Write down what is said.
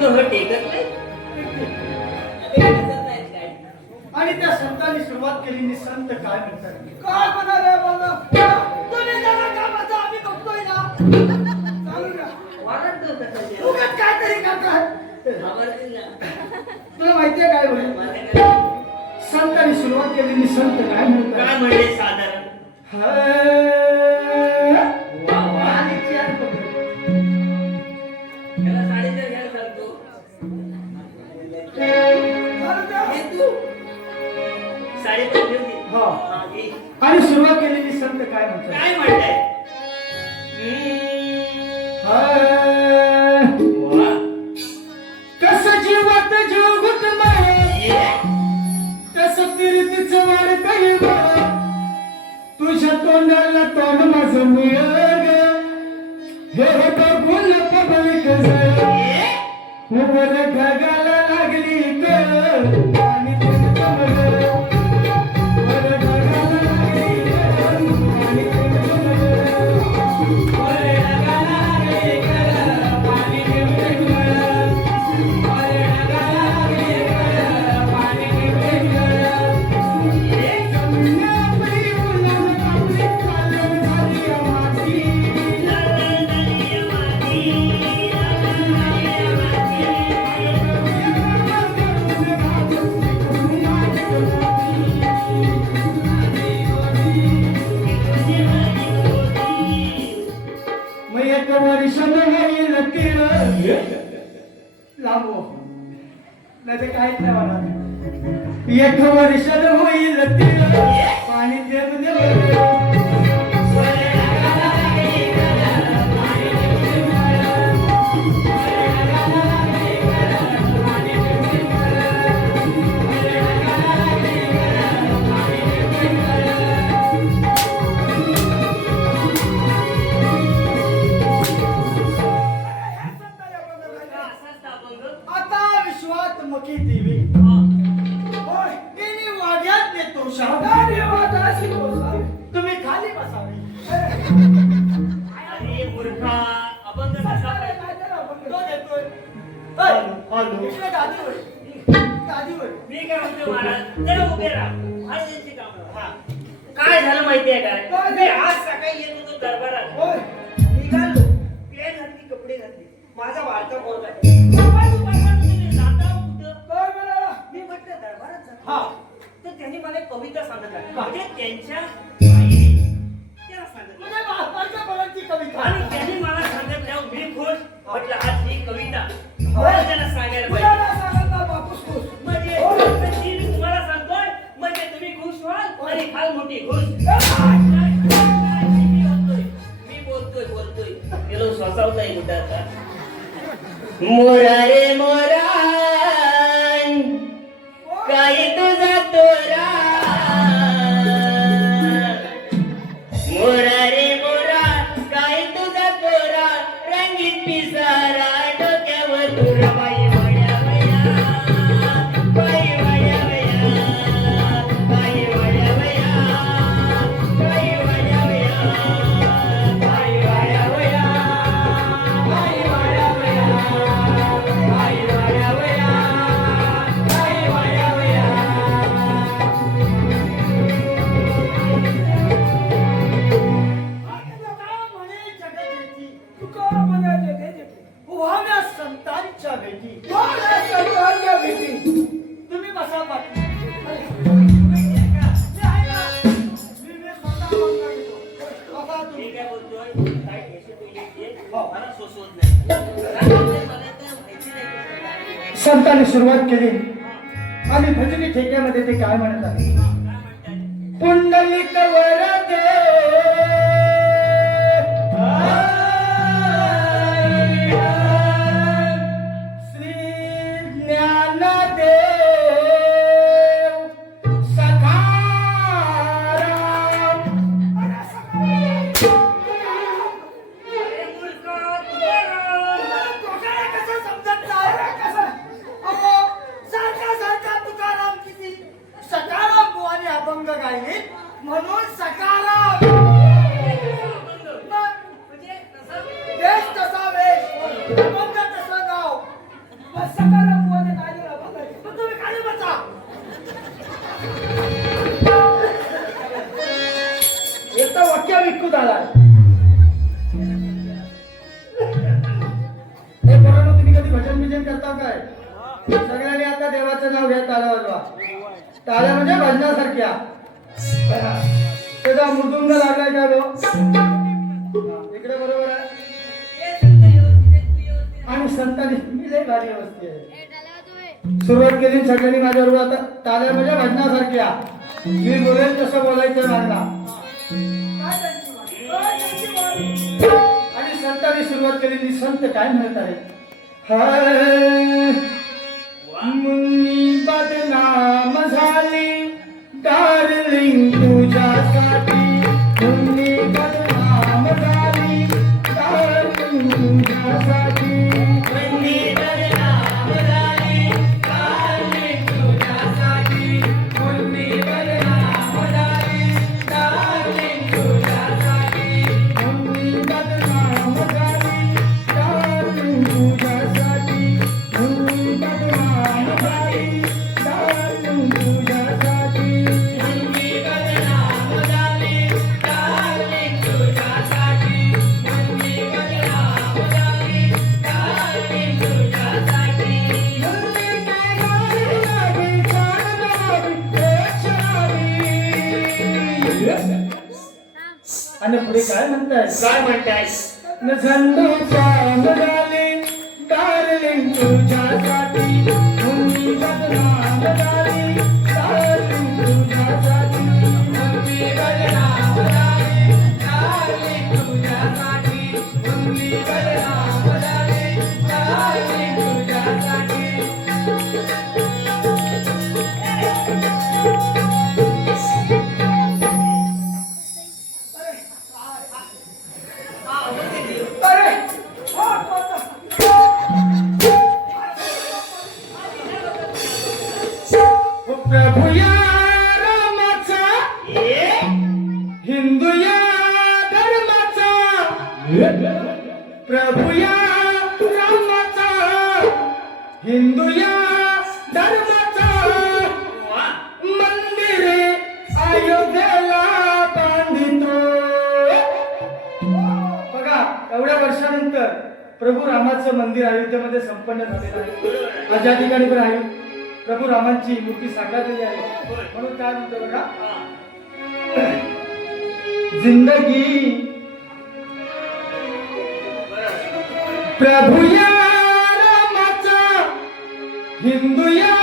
टेकत नाही. आणि त्या संतांनी सुरुवात केली आणि संत काय म्हणतात काय म्हणा रे बाबा तुम्ही जरा कामाचं आम्ही बघतोय ना चालू द्या. वाटत होतं कधी. उगाच काहीतरी करताय आवडते ना. तुला माहितीये काय काय- संतांनी सुरुवात केली आणि संत काय म्हणतात काय म्हणले साधारण आणि सुरुवात केलेली संत काय म्हणतात? काय म्हणताय? ढगर ढगर एक वर्ष होईल तिळ लांबो हो. नाही तर काहीच नाही म्हणा एक वर्ष होईल तिळ पाणी देव देव मकी देवी. होय वाड्यात वादाशी. तुम्ही खाली बसावे अरे मूर्खा अभंग कसा तो देतोय. इकडे होय होय मी काय म्हणतो महाराज जरा उभे राहा आज यांची कामं. हा. काय झालं माहितीये काय काय? मी आज सकाळी येत होतो दरबारात होय निघालो पॅन्ट घातली कपडे घातले माझा वाळता पोरगा आहे. हा. तर त्यांनी मला एक कविता सांगितली. हा. म्हणजे त्यांच्या त्याला सांगितलं. म्हणजे महात्माच्या मुलांची कविता. आणि त्यांनी मला सांगितलं मी खुश. म्हटलं आज ही कविता. मला त्यांना सांगायला पाहिजे. मुलाला सांगायला बापूस खुश. म्हणजे हो. फक्त ती मी तुम्हाला सांगतोय म्हणजे तुम्ही खुश व्हाल आणि मोठी खुश. काय? मी बोलतोय. मी बोलतोय बोलतोय. गेलो स्वसावताय कुठं आता मोरा रे मोरा काही Yeah. संतांनी सुरुवात केली. आणि भजनी ठेक्यामध्ये ते काय म्हणतात पुंडलिक वर त्या देवाचं नाव घ्या टाळ्या वाजवा. टाळ्या म्हणजे भजनासारख्या. त्याचा मृदुंग लागलाय का भाऊ इकडे बरोबर आहे. आणि संतांनी मी लय भारी वस्ती आहे. सुरुवात केली सगळ्यांनी माझ्याबरोबर. आता ताल्या म्हणजे भजनासारख्या. मी बोलेल तसं बोलायचं मला आणि संतांनी सुरुवात केलेली संत काय म्हणत आहे हाय, मुन्नी बदनाम आणि पुढे काय म्हणताय? काय म्हणताय? न झंडू चांद झाले डार्लिंग तुझ्यासाठी. बदनाम झाली. हिंदू या धर्माचा. प्रभू या रामाचा. हिंदू या धर्माचा. मंदिर अयोध्येला बांधितो. बघा एवढ्या वर्षानंतर प्रभू रामाचं मंदिर अयोध्येमध्ये संपन्न झालेलं आहे. आज या ठिकाणी पण आहे. प्रभू रामांची मूर्ती साकारलेली आहे. म्हणून काय म्हणतो बघा? जिंदगी। प्रभू या रामाचा हिंदू या